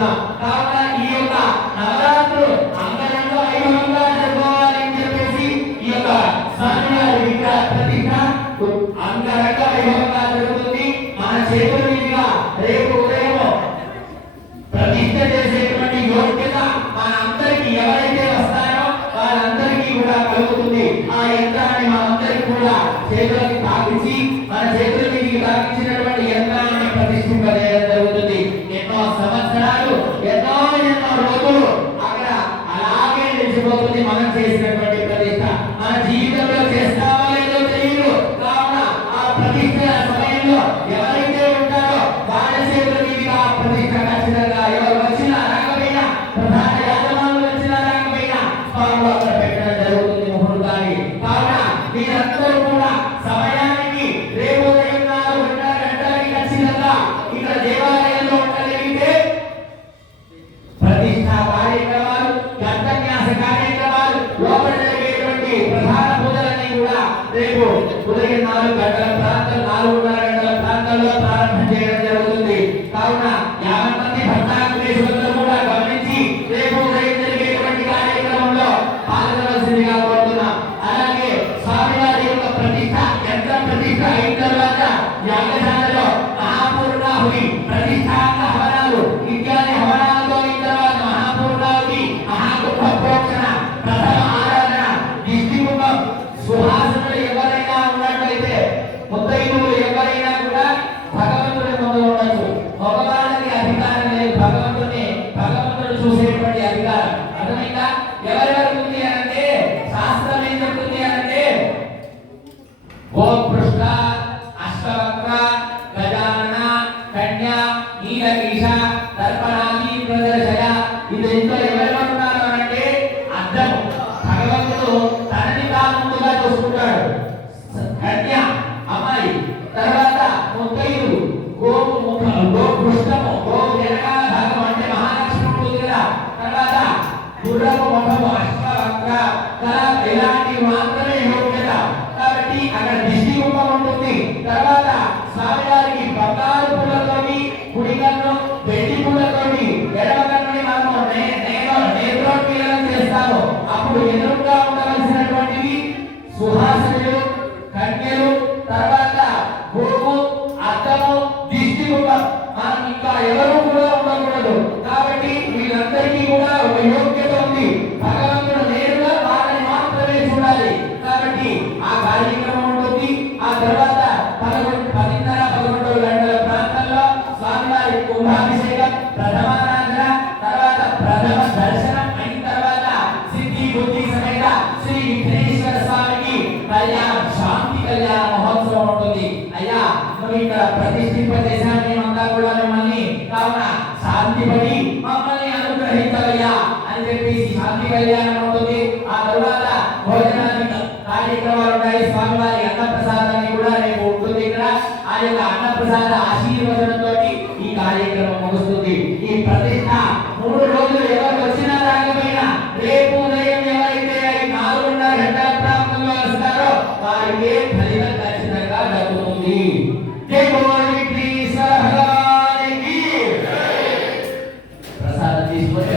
జరుపుకుంటున్నాం. కావున ఈ యొక్క నవరాత్రులు అంగరంగ వైభవంగా జరుపుకోవాలని చెప్పేసి ఈ యొక్క స్వామివారి విగ్రహ ప్రతిష్ఠ అంగరంగ వైభవంగా జరుగుతుంది. మన చేతుల మీదుగా రేపు ఉదయం ప్రతిష్ఠ చేసేటువంటి యోగ్యత మన అందరికీ ఎవరైతే వస్తారో వాళ్ళందరికీ కూడా కలుగుతుంది. ఆ యంత్రాన్ని మనందరికీ కూడా చేతులకి తాకించి మన చేతుల మీదకి తాకించినటువంటి యంత్రాన్ని ప్రతిష్ఠింపజేయడం జరుగుతుంది. ఎన్నో సంవత్సరాలు ఎన్నో రోజులు అక్కడ అలాగే నిలిచిపోతుంది మనం చేసినటువంటి ప్రతిష్ఠ. మన జీవితంలో చేస్తామో లేదో తెలియదు. కావున ఆ ప్రతిష్ఠ సమయంలో ఎవరైతే ఉంటారో వాళ్ళ చేతుల మీదుగా ఆ ప్రతిష్ఠ ఖచ్చితంగా ఎవరు వచ్చినా రాకపోయినా ప్రధాన యాజమానులు వచ్చినా రాకపోయినా స్వాములు అక్కడ పెట్టడం జరుగుతుంది ముహూర్తాన్ని. కావున మీరందరూ కూడా సమయానికి రేపు ఉదయం 4:30 గంటలకి ఖచ్చితంగా ఇక్కడ దేవాలయంలో ఉండగలిగితే ప్రతిష్ఠా కార్యక్రమాలు, గంధన్యాస కార్యక్రమాలు, లోపల జరిగేటువంటి ప్రధాన పూజలన్నీ కూడా రేపు ఉదయం 4 గంటల ప్రాంతం 4:30 గంటల ప్రాంతంలో ప్రారంభం చేయడం జరుగుతుంది. కావున 50 మంది భక్తాగ్రేసులందరూ కూడా గమనించి రేపు ఉదయం జరిగేటువంటి కార్యక్రమంలో పాల్గొనవలసిందిగా కోరుతున్నాం. అలాగే స్వామివారి యొక్క ప్రతిష్ఠ యంత్ర ప్రతిష్ఠ అయిన తర్వాత యాగశాలలో మహాపూర్ణాహుతి ప్రతిష్ఠాంగ హవనాలు ఇత్యాది హవనాలతో అయిన తర్వాత మహాపూర్ణాహుతి మహాకుంభ ప్రోక్షణ ప్రథమ ఆరాధన దిష్టి కుంభం సుహాసనులు ఎవరైనా ఉన్నట్లయితే ముత్తైదువులు ఎవరైనా కూడా భగవంతుడి ముందు ఉండొచ్చు. మగవాళ్ళకి అధికారం లేదు. భగవంతుడు చూసేటువంటి అధికారం అర్థమైందా? ఎవరెవరికి ఉంది అంటే శాస్త్రం ఏం చెప్తుంది అంటే గోపృష్ఠ అశ్వవక్ర గజానన కన్యా నీలకేశ దర్పణాది ప్రదర్శయ. ఇది ఇంట్లో ఎవరెవరు ఉన్నారు అంటే అర్థం భగవంతుడు తనని తాను ముందుగా చూసుకుంటాడు. కన్య అమ్మాయి, తర్వాత ముత్తైదు గోపృష్ఠము గో వెనకాల భాగం అంటే మహాలక్ష్మి ఉంటుంది కదా. తర్వాత గుర్రపు ముఖము అశ్వవక్ర ఇలాంటివి మాత్రమే యోగ్యత. కాబట్టి అక్కడ దిష్టి కుంభం ఉంటుంది. తర్వాత స్వామివారికి బంగారు పూలతోటి కుడి కన్ను వెండి పూలతోటి ఎడమ కన్నుని మనము నేత్రోత్మీలనం చేస్తాము. అప్పుడు ఎదురుగా ఉండవలసినటువంటివి సుహాసనులు, కన్యలు, తర్వాత గోవు, అద్దము, దిష్టి కుంభం. మనం ఇంకా ఎవరు కూడా ఉండకూడదు. కాబట్టి వీళ్ళందరికీ కూడా ఒక యోగ్యత ఉంది. భగవంతుడు నేరుగా వాళ్ళని మాత్రమే చూడాలి. కాబట్టి ఆ కార్యక్రమం ఉంటుంది. ఆ తర్వాత 10:30-11 గంటల ప్రాంతంలో స్వామివారి కుంభాభిషేకం, ప్రథమారాధన, తర్వాత ప్రథమ దర్శనం అయిన తర్వాత సిద్ధి బుద్ధి సమేత శ్రీ విఘ్నేశ్వర స్వామికి కళ్యాణం, శాంతి కళ్యాణ మహోత్సవం ఉంటుంది. అయ్యా నువ్వు ఇక్కడ ప్రతిష్ఠింపజేశాను మేమంతా కూడా మిమ్మల్ని. కావున శాంతిపడి మమ్మల్ని అనుగ్రహించవయ్యా అని చెప్పేసి శాంతి కళ్యాణం ఉంటుంది. ఆ తర్వాత భోజనాది కార్యక్రమాలు ఉన్నాయి. స్వామివారి అన్నప్రసాదాన్ని కూడా రేపు ఉంటుంది ఇక్కడ. ఆ యొక్క అన్నప్రసాద ఆశీర్వచనంతో ఈ కార్యక్రమం ముగుస్తుంది. ఈ ప్రతిష్ఠ 3 రోజులు ఎవరు వచ్చినా రాకపోయినా రేపు ఉదయం ఎవరైతే 4:30 గంటల ప్రాంతంలో వస్తారో వారికి ఫలితం ఖచ్చితంగా దక్కుతుంది. జై భగవాన్ విఘ్నేశ్వర భగవానికి ప్రసాదం తీసుకొని